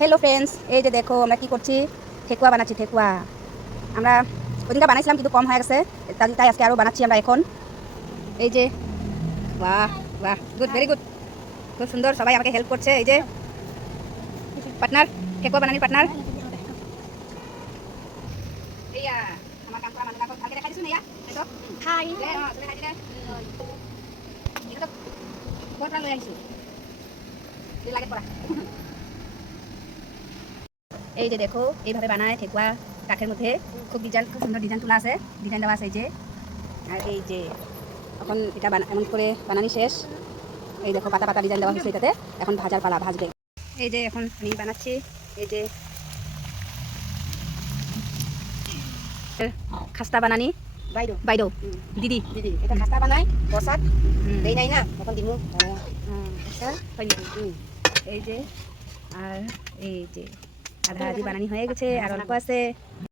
Hello friends, এই যে দেখো আমরা কি করছি, ঠেকুয়া বানাচ্ছি। ঠেকুয়া আমরা ওইদিনটা বানাইছিলাম কিন্তু কম হয়ে গেছে, তাই আজকে আরও বানাচ্ছি আমরা এখন। এই যে বাহ বাহ, গুড, ভেরি গুড, খুব সুন্দর। সবাই আমাকে হেল্প করছে। এই যে পার্টনার, ঠেকুয়া বানানির পার্টনার। এইয়া আমার কাম করা মানুষ কালকে দেখা দিছো না? ইয়া দেখো হাই তুমি হাই দিলে এটা তো কোটরা লই আইছো এই লাগে পড়া। এই যে দেখো এইভাবে বানায় ঠেকুয়া কাঠের মধ্যে, খুব ডিজাইন, খুব সুন্দর ডিজাইন তোলা আছে, ডিজাইন দেওয়া আছে। এই যে আর এই যে এখন এটা এমন করে বানানি শেষ। এই দেখো পাতা পাতা ডিজাইন দেওয়া হয়েছে এটাতে, এখন ভাজার পালা, ভাজবে। এই যে এখন আমি বানাচ্ছি। এই যে খাস্তা বানানি বাইদেউ দিদি এটা খাস্তা বানাই বসাত দেই নাই না তখন দিমু হয় নাকি? এই যে আর এই যে আধা আধি বানানি হয়ে গেছে, আর অল্প আছে।